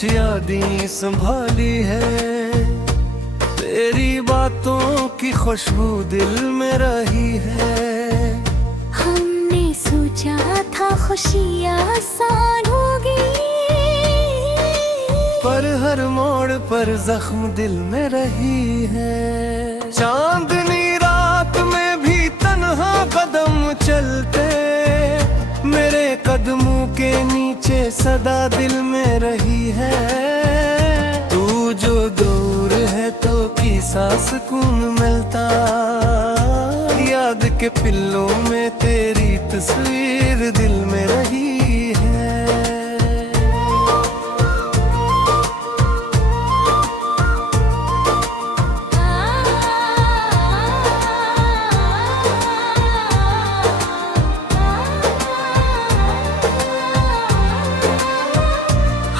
कुछ यादें संभाली है, तेरी बातों की खुशबू दिल में रही है। हमने सोचा था खुशी आसान होगी, पर हर मोड़ पर जख्म दिल में रही है। चांदनी रात में भी तन्हा कदम चलते, मेरे कदमों के नीचे सदा दिल में रही है। तू जो दूर है तो किसा सुकून मिलता, याद के पिल्लों में तेरी तस्वीर दिल में रही है।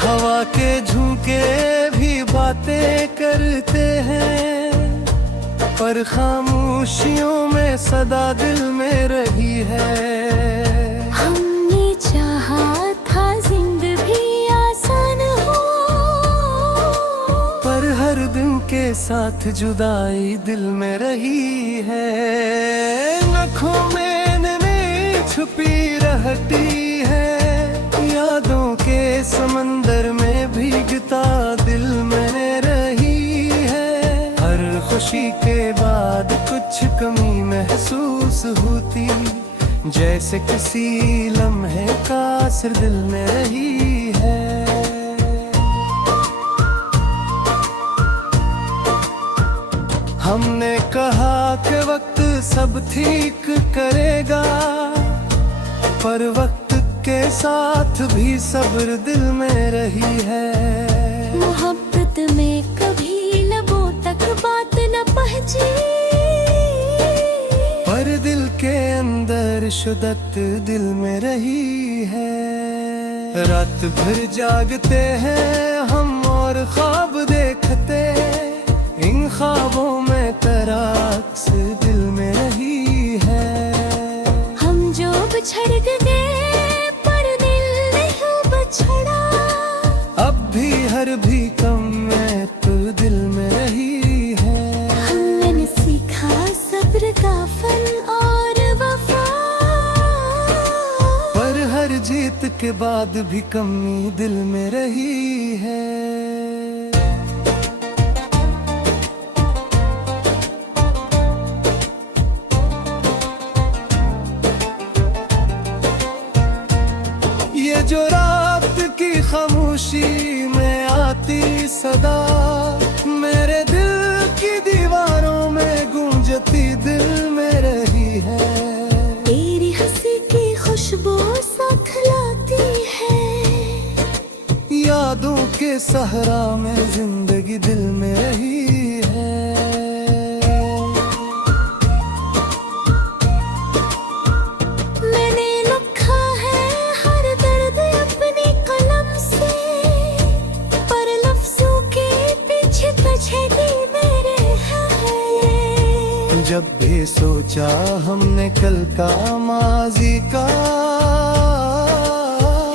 हवा के झोंके भी बातें करते हैं, पर खामोशियों में सदा दिल में रही है। हमने चाहा था जिंदगी आसान हो, पर हर दिन के साथ जुदाई दिल में रही है। नखों में नमी छुपी रहती है, यादों के समंदर में भीगता दिल में रही है। हर खुशी के बाद कुछ कमी महसूस होती, जैसे किसी लम्हे का असर दिल में रही है। हमने कहा कि वक्त सब ठीक करेगा, पर वक्त के साथ भी सब्र दिल में रही है। मोहब्बत में कभी लबों तक बात न पहुंची, पर दिल के अंदर शुद्दत दिल में रही है। रात भर जागते हैं हम और ख्वाब देखते, इन ख्वाबों में तराक्स दिल में रही है। हम जो बिछड़ गए पर दिल नहीं बिछड़ा, अब भी हर भी कम में तो दिल में रही है। हमने सीखा सब्र का फल और वफा, पर हर जीत के बाद भी कमी दिल में रही है। ये जो रात की खामोशी में आती सदा, मेरे दिल की दीवारों में गूंजती दिल में रही है। तेरी हंसी की खुशबू साथ लाती है, यादों के सहरा में जिंदगी दिल में रही है। मैंने लिखा है हर दर्द अपनी कलम से, पर लफ्जों के पीछे तजदी मेरे है। जब भी सोचा हमने कल का माजी का,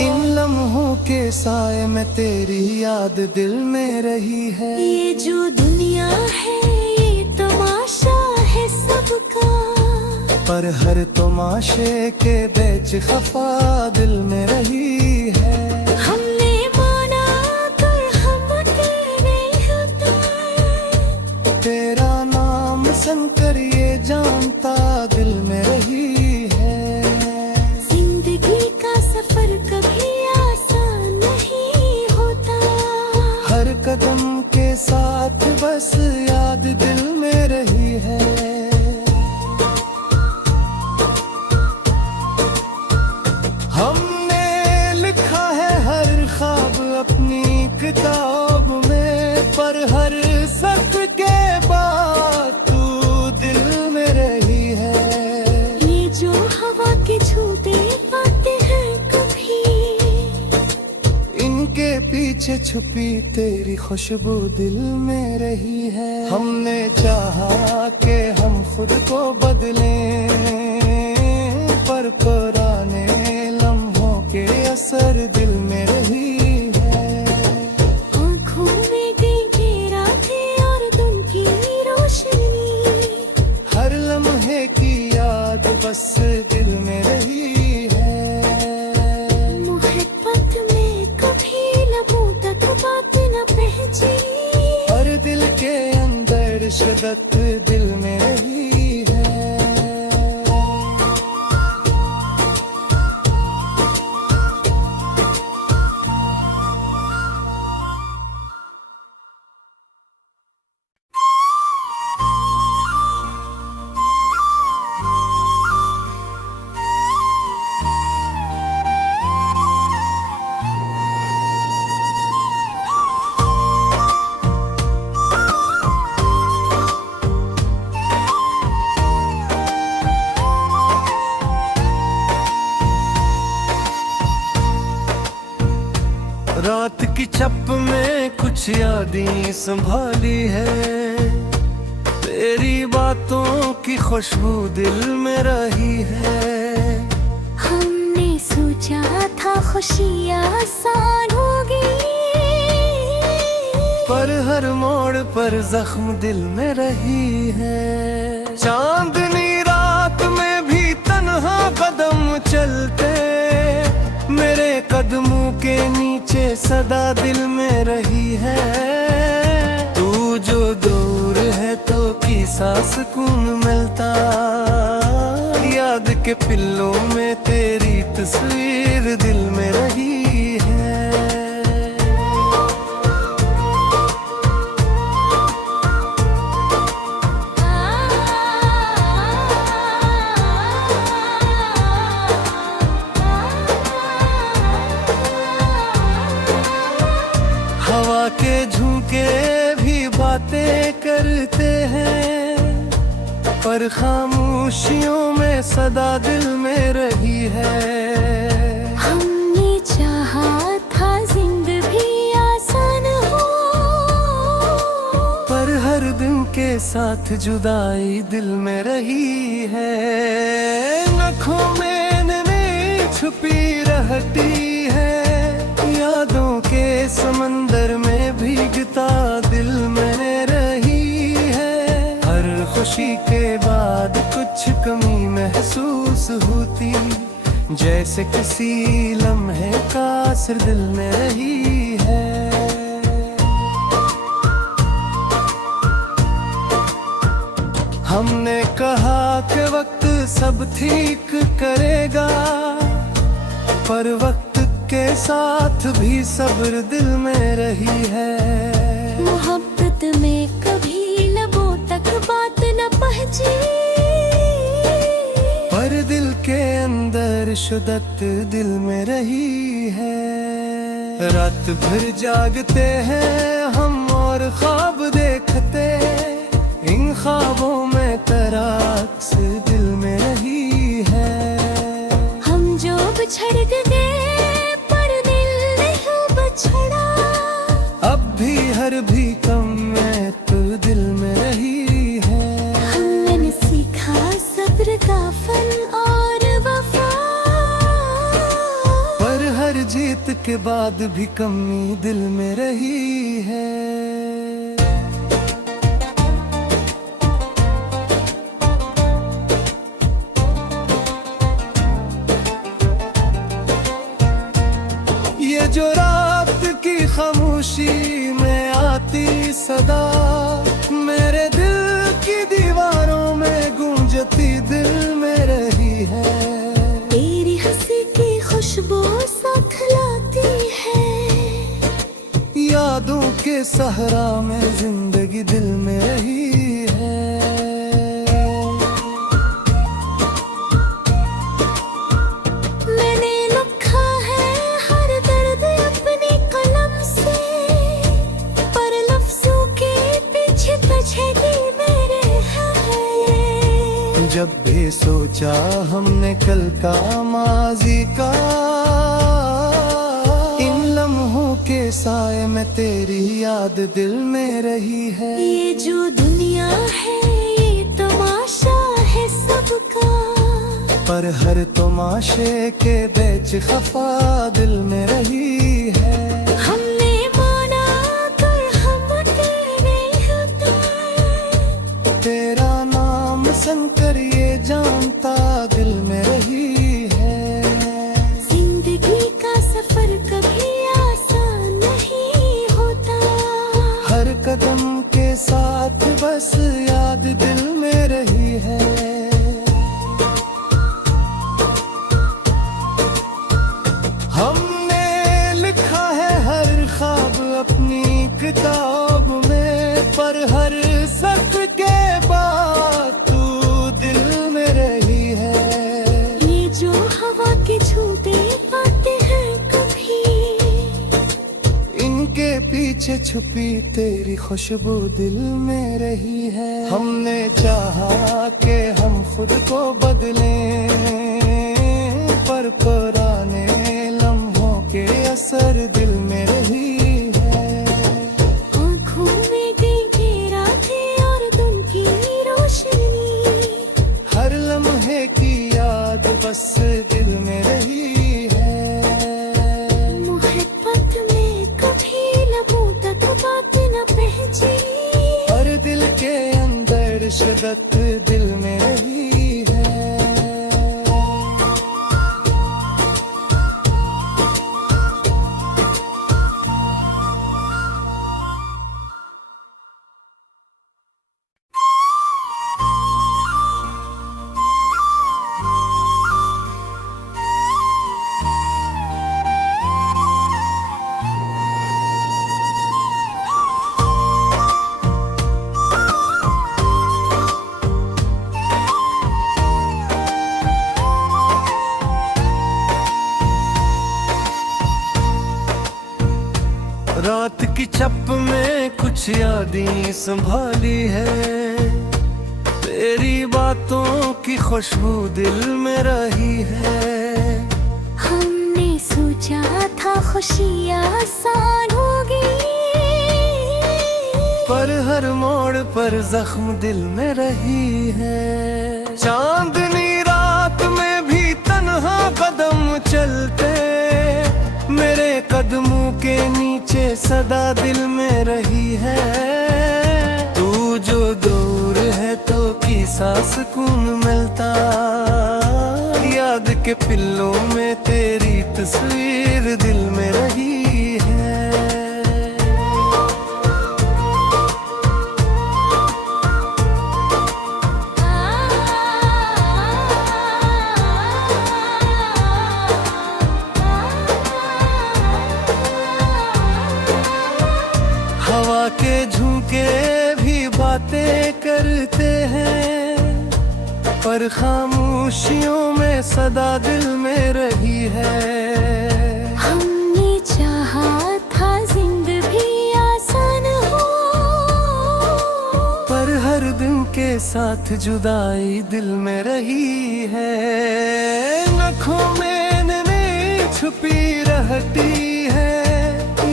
इन लम्हों के साए में तेरी याद दिल में रही है। ये जो दुनिया है ये तमाशा है सबका, पर हर तमाशे के बीच खफा दिल में रही है। हमने माना कर हम तेरे होते, तेरा नाम सुनकर ये जानता दिल में रही है। जिंदगी का सफर कभी आसान नहीं होता, हर कदम के साथ बस याद दिल में रही है। हमने लिखा है हर ख्वाब अपनी किताब में, पर हर सक के बाद तू दिल में रही है। ये जो हवा के छूते आते हैं कभी, इनके पीछे छुपी तेरी खुशबू दिल में रही है। हमने चाहा कि हम खुद को बदलें, पर पुराने लम्हों के असर दिल में रही है। शिद्दत दिल में रही है। रात की छप में कुछ यादें संभाली है, तेरी बातों की खुशबू दिल में रही है। हमने सोचा था खुशी आसान होगी, पर हर मोड़ पर जख्म दिल में रही है। चांदनी रात में भी तन्हा कदम चलते, मेरे कदमों के नीचे सदा दिल में रही है। तू जो दूर है तो किसा सुकून मिलता, याद के पिल्लों में तेरी तस्वीर दिल में रही है। हवा के झोंके भी बातें करते हैं, पर खामोशियों में सदा दिल में रही है। हमने चाहा था जिंदगी आसान हो, पर हर दिन के साथ जुदाई दिल में रही है। नखों में नमी छुपी रहती है, यादों के समंदर में भीगता दिल में रही है। हर खुशी के बाद कुछ कमी महसूस होती, जैसे किसी लम्हे का असर दिल में रही है। हमने कहा कि वक्त सब ठीक करेगा, पर वक्त के साथ भी सब्र दिल में रही है। मोहब्बत में कभी लबों तक बात न पहुंची, पर दिल के अंदर शिद्दत दिल में रही है। रात भर जागते हैं हम और ख्वाब देखते, इन ख्वाबों में तराक्स दिल में रही है। हम जो बिछड़ गए पर दिल नहीं बिछड़ा, अब भी हर भी कम में तो दिल में रही है। हमने सीखा सब्र का फन और वफा, पर हर जीत के बाद भी कमी दिल में रही है। ये जो रात की खामोशी में आती सदा, मेरे दिल की दीवारों में गूंजती दिल में रही है। तेरी हंसी की खुशबू साथ लाती है, यादों के सहरा में जिंदगी दिल में रही है। मैंने लिखा है हर दर्द अपनी कलम से, पर लफ्जों के पीछे तजदी मेरे है। जब भी सोचा हमने कल का माजी का, इन लम्हों के साए में तेरी याद दिल में रही है। ये जो दुनिया है ये तमाशा है सबका, पर हर तमाशे के बीच खफा दिल में रही है। हमने माना कर हम तेरे होते, तेरा नाम सुनकर ये जानता दिल में रही है। जिंदगी का सफर कभी आसान नहीं होता, हर कदम के साथ बस पर हर सख्त के बाद तू दिल में रही है। ये जो हवा के झूठे आते हैं कभी, इनके पीछे छुपी तेरी खुशबू दिल में रही है। हमने चाहा कि हम खुद को बदलें, पर पुराने लम्हों के असर दिल में रही है। आँखों में गई रातें और दिन की रोशनी, हर लम्हे की याद बस दिल में रही है। मोहब्बत में कभी लबों तक बात न पहुंची, हर दिल के अंदर शिद्दत दिल में रही है। रात की छप में कुछ यादें संभाली है, तेरी बातों की खुशबू दिल में रही है। हमने सोचा था खुशी आसान होगी, पर हर मोड़ पर जख्म दिल में रही है। चांदनी रात में भी तन्हा कदम चलते, मेरे कदमों के नीचे सदा दिल में रही है। तू जो दूर है तो किसा सुकून मिलता, याद के पिल्लों में तेरी तस्वीर दिल में रही है। हवा के झोंके भी बातें करते हैं, पर खामोशियों में सदा दिल में रही है। हमने चाहा था जिंदगी आसान हो, पर हर दिन के साथ जुदाई दिल में रही है। नखों में नैन छुपी रहती है,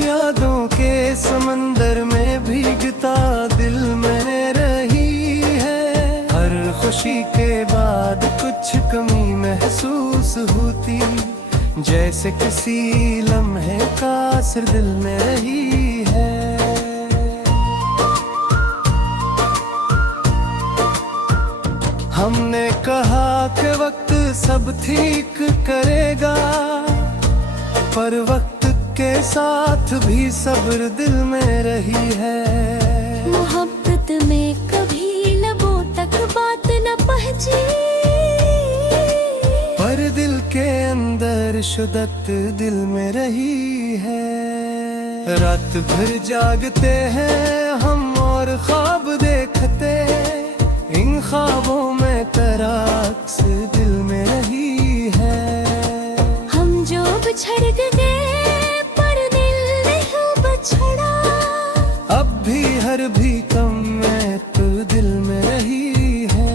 यादों के समंदर में भीगता दिल में रही है। हर खुशी के बाद कुछ कमी महसूस होती, जैसे किसी लम्हे का असर दिल में रही है। हमने कहा कि वक्त सब ठीक करेगा, पर वक्त के साथ भी सब्र दिल में रही है। मोहब्बत में कभी लबों तक बात न पहुंची, पर दिल के अंदर शिद्दत दिल में रही है। रात भर जागते हैं हम और ख्वाब देखते, इन ख्वाबों में तराक्स दिल में रही है। हम जो बिछड़ गए पर दिल नहीं बछड़ा, अब भी हर भी कम में तो दिल में रही है।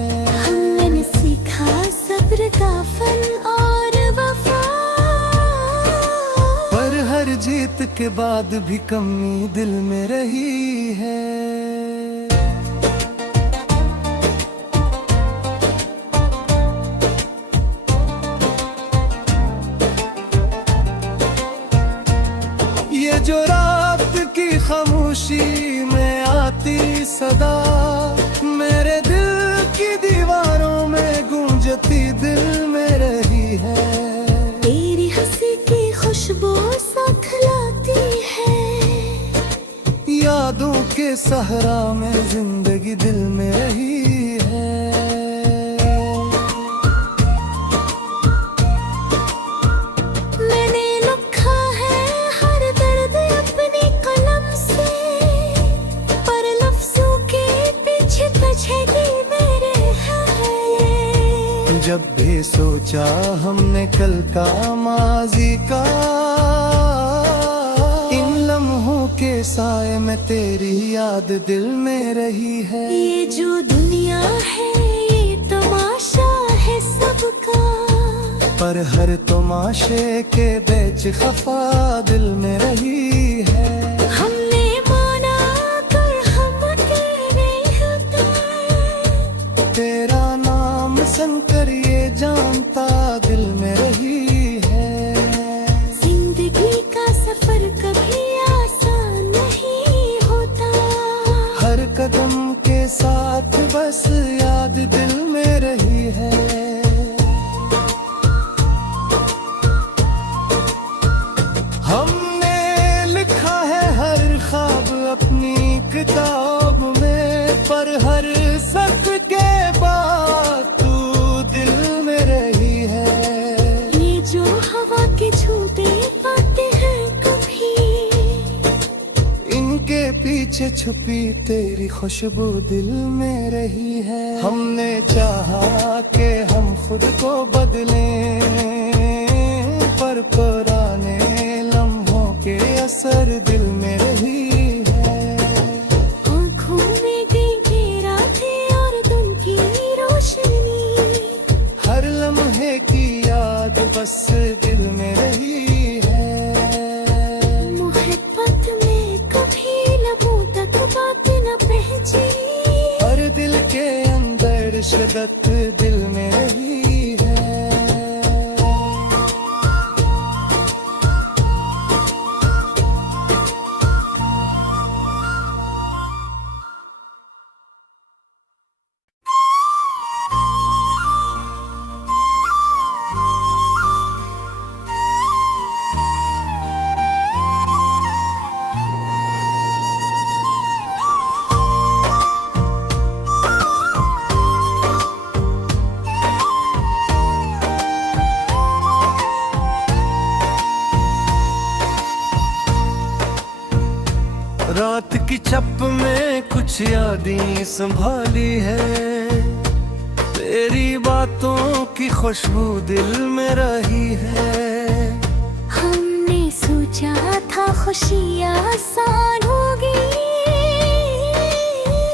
हमने सीखा सब्र का फन और वफा, पर हर जीत के बाद भी कमी दिल में रही है। ये जो रात की खामोशी में आती सदा, मेरे दिल की दीवारों में गूंजती दिल में रही है। तेरी हंसी की खुशबू साथ लाती है, यादों के सहरा में जिंदगी दिल में रही है। मैंने लिखा है हर दर्द अपनी कलम से, पर लफ्जों जब भी सोचा हमने कल का माजी का, इन लम्हों के साए में तेरी याद दिल में रही है। ये जो दुनिया है ये तमाशा है सबका, पर हर तमाशे के बीच खफा दिल में रही है। हमने माना कर हम तेरे हैं, तेरा नाम सुनकर ये जानता दिल में रही है। जिंदगी का सफर कभी आसान नहीं होता, हर कदम के साथ बस याद दिल में रही है। हमने लिखा है हर ख्वाब अपनी किताब में, पर हर सक के बाद तू दिल में रही है। ये जो हवा के छूते पाते हैं कभी, इनके पीछे छुपी तेरी खुशबू दिल में रही है। हमने चाहा कि हम खुद को बदलें, पर पुराने लम्हों के असर दिल में रही है। आँखों में गई रातें और दिन की रोशनी, हर लम्हे की याद बस दिल में रही है। मोहब्बत में कभी लबों तक बात न पहुंची, हर दिल के अंदर शिद्दत दिल में रही है। रात की छप में कुछ यादें संभाली है, तेरी बातों की खुशबू दिल में रही है। हमने सोचा था खुशी आसान होगी,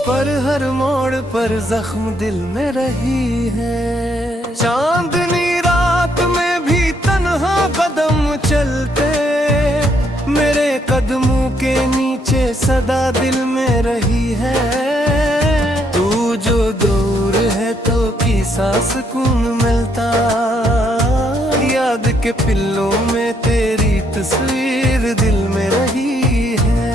पर हर मोड़ पर जख्म दिल में रही है। चांदनी रात में भी तन्हा कदम चलते, मेरे कदमों के नीचे सदा दिल में रही है। तू जो दूर है तो किसा सुकून मिलता, याद के पिल्लों में तेरी तस्वीर दिल में रही है।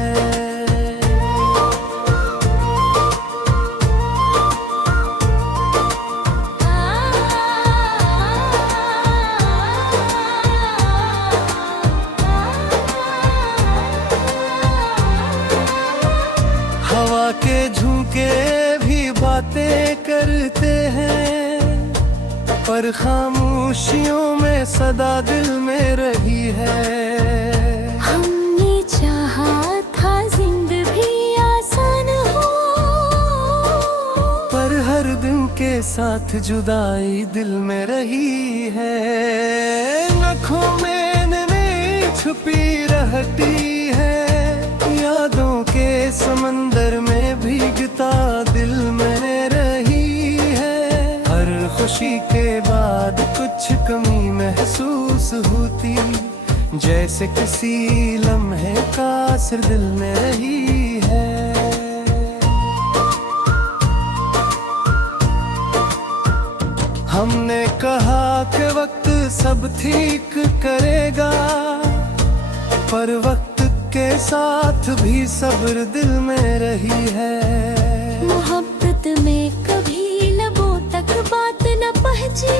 हवा के झोंके भी बातें करते हैं, पर खामोशियों में सदा दिल में रही है। हमने चाहा था जिंदगी आसान हो, पर हर दिन के साथ जुदाई दिल में रही है। नखों में नमी छुपी रहती है, यादों के समंदर में भीगता दिल में रही है। हर खुशी के बाद कुछ कमी महसूस होती, जैसे किसी लम्हे का असर दिल में रही है। हमने कहा कि वक्त सब ठीक करेगा, पर वक्त के साथ भी सब्र दिल में रही है। मोहब्बत में कभी लबों तक बात न पहुंची,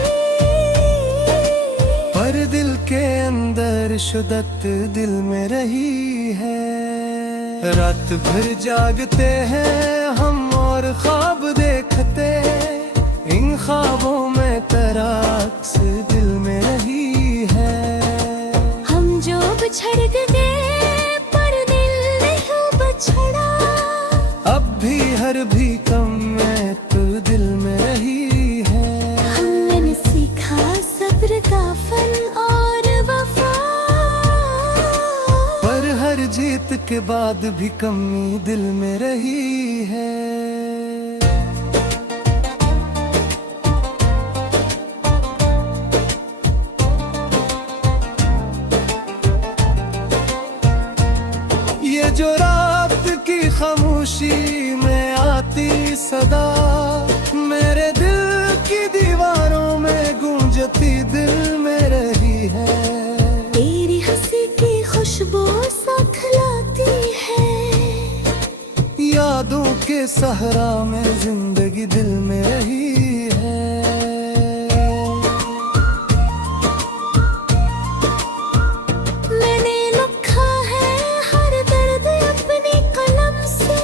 पर दिल के अंदर शिद्दत दिल में रही है। रात भर जागते हैं हम और ख्वाब देखते, इन ख्वाबों में तराक्स दिल में रही है। हम जो बिछड़ गए पर दिल नहीं बिछड़ा, अब भी हर भी कम में तू दिल में रही है। हमने के बाद भी कमी दिल में रही है। ये जो रात की खामोशी में आती सदा, मेरे दिल की दीवारों में गूंजती दिल में रही है। तेरी हंसी की खुशबू साथ लाती है, यादों के सहरा में जिंदगी दिल में रही है। मैंने लिखा है हर दर्द अपनी कलम से,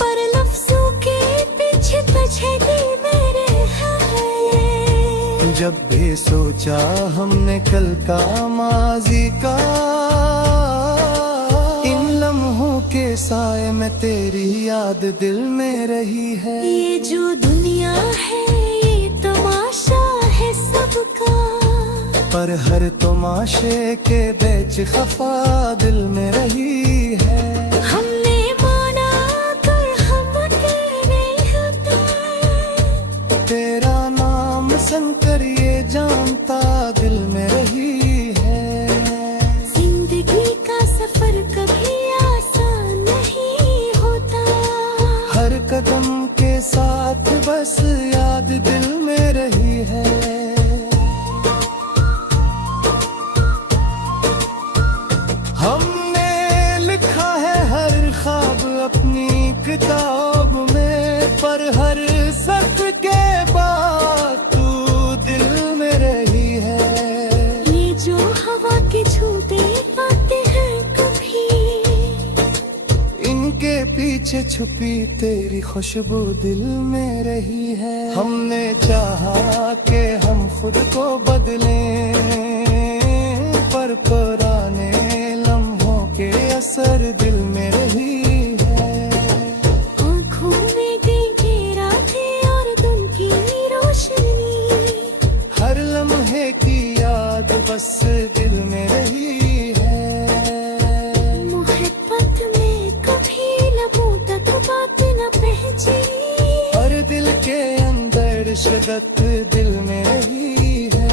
पर लफ्जों के पीछे तजदी मेरे है। जब भी सोचा हमने कल का माजी का, इन लम्हों के साए में तेरी याद दिल में रही है। ये जो दुनिया है ये तमाशा है सबका, पर हर तमाशे के बीच खफा दिल में रही है। हमने माना कर हम तेरे हैं, तेरा नाम सुनकर ये जानता दिल में रही है। जिंदगी का सफर कभी आसान नहीं होता, हर कदम के साथ बस याद दिल में रही है। हमने लिखा है हर ख्वाब अपनी किताब में, पर हर सख्त के बाद तू दिल में रही है। ये जो हवा के छूते आते हैं कभी, इनके पीछे छुपी तेरी खुशबू दिल में रही है। हमने चाहा कि हम खुद को बदलें, पर पुराने लम्हों के असर दिल में रही है। आँखों में गई रातें और दिन की रोशनी, हर लम्हे की याद बस दिल में रही है। मोहब्बत में कभी लबों तक बात न पहुंची, हर दिल के अंदर शिद्दत दिल में रही है।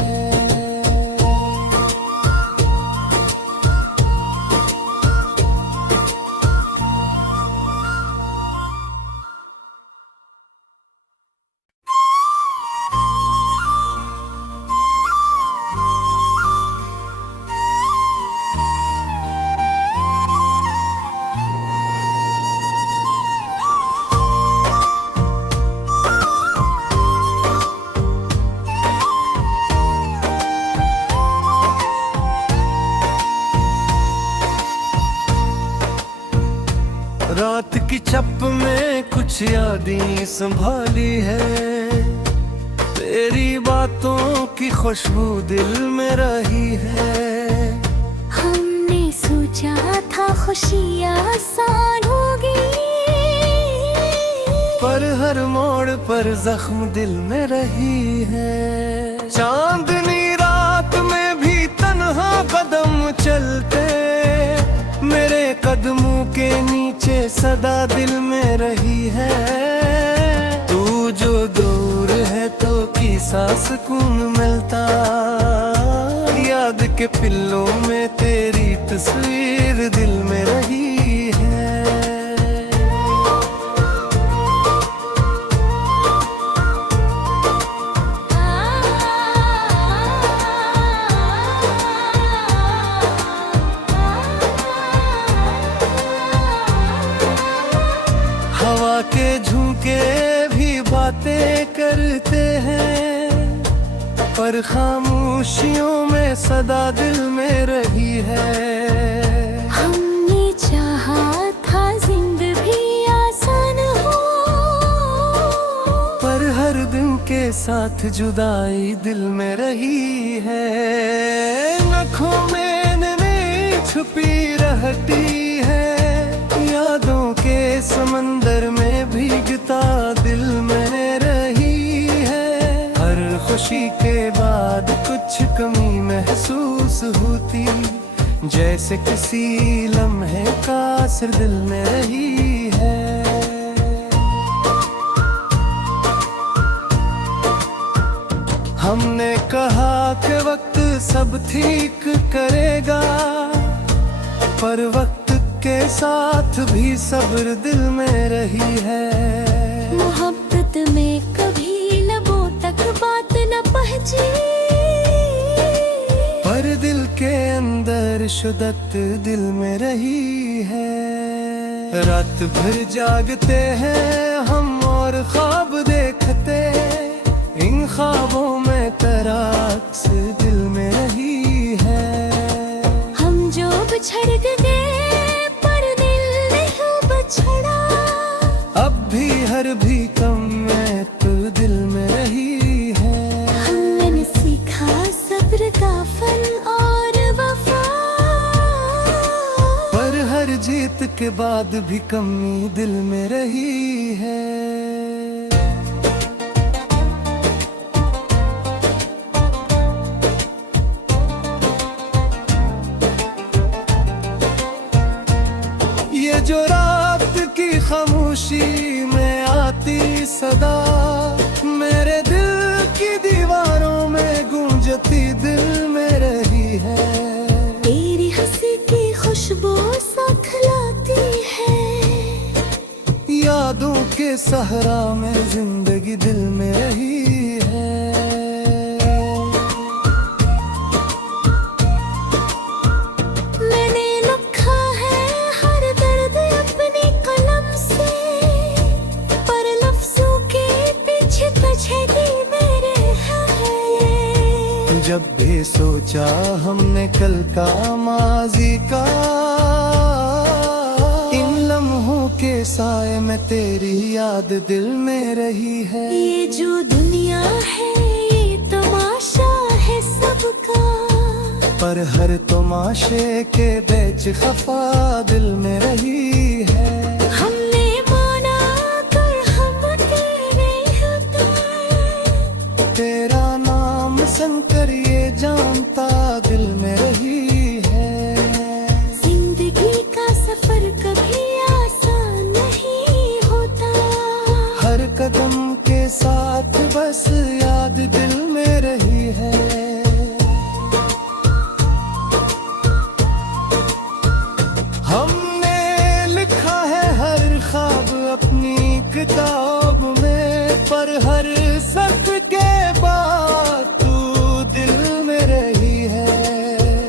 रात की छप में कुछ यादें संभाली है, तेरी बातों की खुशबू दिल में रही है। हमने सोचा था खुशी आसान होगी, पर हर मोड़ पर जख्म दिल में रही है। चांदनी रात में भी तन्हा कदम चलते, मेरे कदमों के नीचे सदा दिल में रही है। तू जो दूर है तो किसा सुकून मिलता, याद के पिल्लों में तेरी तस्वीर दिल में रही है। हवा के झोंके भी बातें करते हैं, पर खामोशियों में सदा दिल में रही है। हमने चाहा था जिंदगी आसान हो, पर हर दिन के साथ जुदाई दिल में रही है। नखों में नमी छुपी रहती है, यादों के समंदर में भीगता दिल में रही है। हर खुशी के बाद कुछ कमी महसूस होती, जैसे जैसे किसी लम्हे का असर दिल में रही है। हमने कहा कि वक्त सब ठीक करेगा, पर वक्त के साथ भी सब्र दिल में रही है। मोहब्बत में कभी लबों तक बात न पहुंची, पर दिल के अंदर शुद्दत दिल में रही है। रात भर जागते हैं हम और ख्वाब देखते, इन ख्वाबों में तराक्स दिल में रही है। हम जो बिछड़ गए पर दिल नहीं बिछड़ा, अब भी हर भी कम में तो दिल में रही है। हमने सीखा सब्र का फल और वफा, पर हर जीत के बाद भी कमी दिल में रही है। ये जो रात की खामोशी में आती सदा, मेरे दिल की दीवारों में गूंजती दिल में रही है। तेरी हंसी की खुशबू साथ लाती है, यादों के सहरा में जिंदगी दिल में रही है। मैंने लिखा है हर दर्द अपनी कलम से, पर लफ्जों के पीछे तजदी मेरे है। जब भी सोचा हमने कल का माजी का, इन लम्हों के साए में तेरी याद दिल में रही है। ये जो दुनिया है ये तमाशा है सबका, पर हर तमाशे के बीच खफा दिल में रही है। हमने माना कर हम तेरे हैं, तेरा नाम सुनकर ये जानता दिल में रही है। जिंदगी का सफर कभी आसान नहीं होता, हर कदम के साथ बस याद दिल में रही है। हमने लिखा है हर ख्वाब अपनी किताब में, पर हर सफ़र के बाद तू दिल में रही है।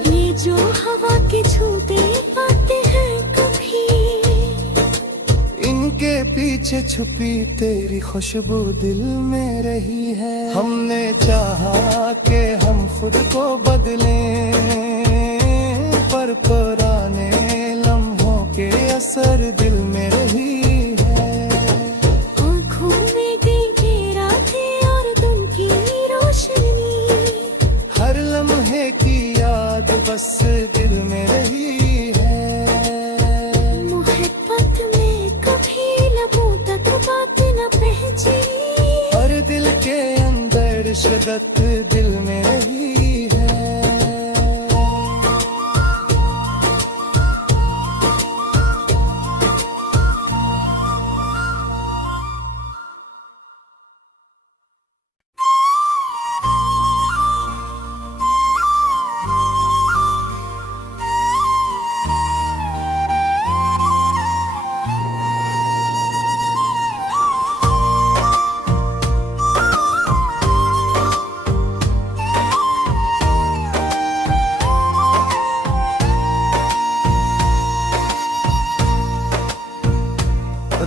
ये जो हवा के छूते आते हैं कभी, इनके पीछे छुपी तेरी खुशबू दिल में रही है। हमने चाहा कि हम खुद को बदलें, पर पुराने लम्हों के असर दिल में रही है। आँखों में गई रातें और दिन की रोशनी, हर लम्हे की याद बस दिल में रही है। मोहब्बत में कभी लबों तक बात न पहुंची, हर दिल के अंदर शिद्दत दिल में रही है।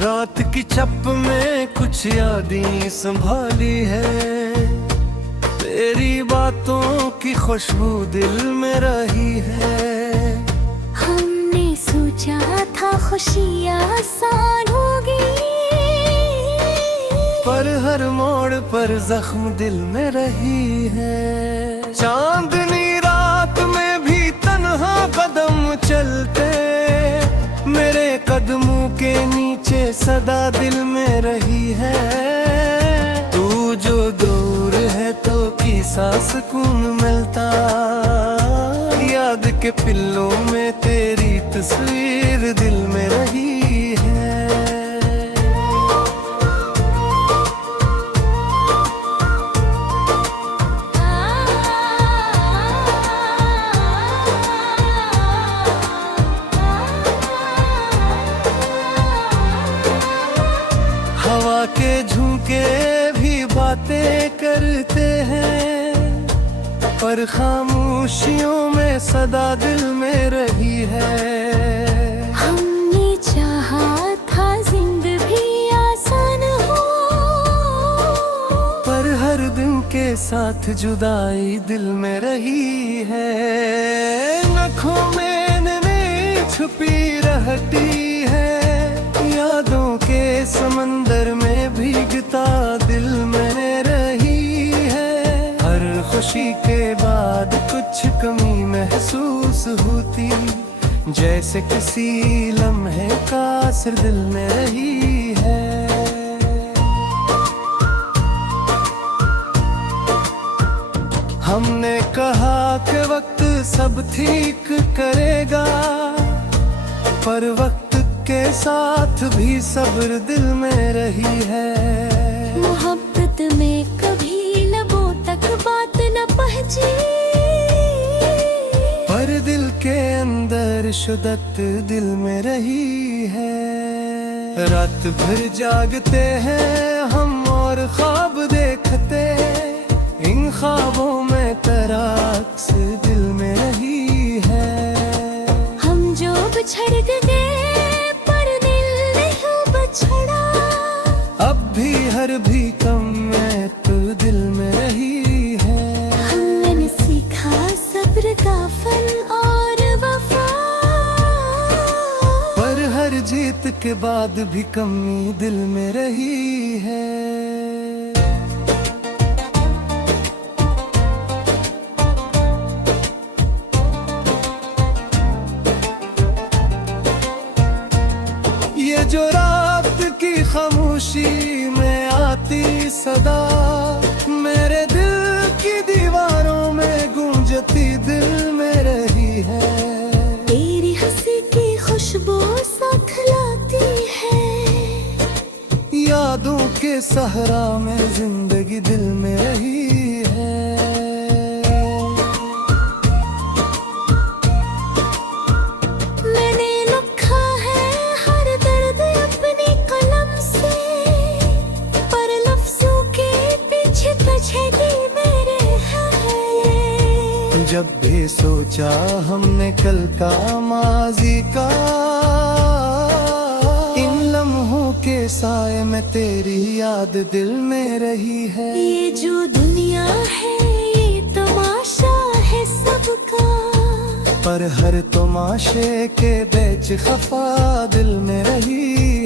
रात की छप में कुछ यादें संभाली है, तेरी बातों की खुशबू दिल में रही है। हमने सोचा था खुशी आसान होगी, पर हर मोड़ पर जख्म दिल में रही है। चांदनी रात में भी तन्हा कदम चलते, मेरे कदमों के नीचे सदा दिल में रही है। तू जो दूर है तो किसा सुकून मिलता, याद के पिल्लों में तस्वीर दिल में रही है। हवा के झोंके भी बातें करते हैं, पर खामोशियों में सदा दिल में रही है। हमने चाहा था जिंदगी आसान हो, पर हर दिन के साथ जुदाई दिल में रही है। नखों में नैन छुपी रहती है, यादों के समंदर में भीगता दिल में रही है। हर खुशी के बाद कुछ कमी महसूस होती, जैसे किसी लम्हे का असर दिल में रही है। हमने कहा कि वक्त सब ठीक करेगा, पर वक्त के साथ भी सब्र दिल में रही है। मोहब्बत में कभी लबों तक बात न पहुंची, पर दिल के अंदर शुद्दत दिल में रही है। रात भर जागते हैं हम और ख्वाब देखते, इन ख्वाबों में तराक्स दिल में रही है। हम जो बिछड़ गए पर दिल नहीं बिछड़ा, अब भी हर भी कम में तो दिल में रही है। हमने सीखा सब्र का फन और वफा, पर हर जीत के बाद भी कमी दिल में रही है। ये जो रात की खामोशी में आती सदा, मेरे दिल की दीवारों में गूंजती दिल में रही है। तेरी हंसी की खुशबू साथ लाती है, यादों के सहरा में जिंदगी दिल में रही है। मैंने लिखा है हर दर्द अपनी कलम से, पर लफ्जों के पीछे तजदी मेरे है। जब भी सोचा हमने कल का माजी का, इन लम्हों के साए में तेरी याद दिल में रही है। ये जो दुनिया है ये तमाशा है सबका, पर हर तमाशे के बीच खफा दिल में रही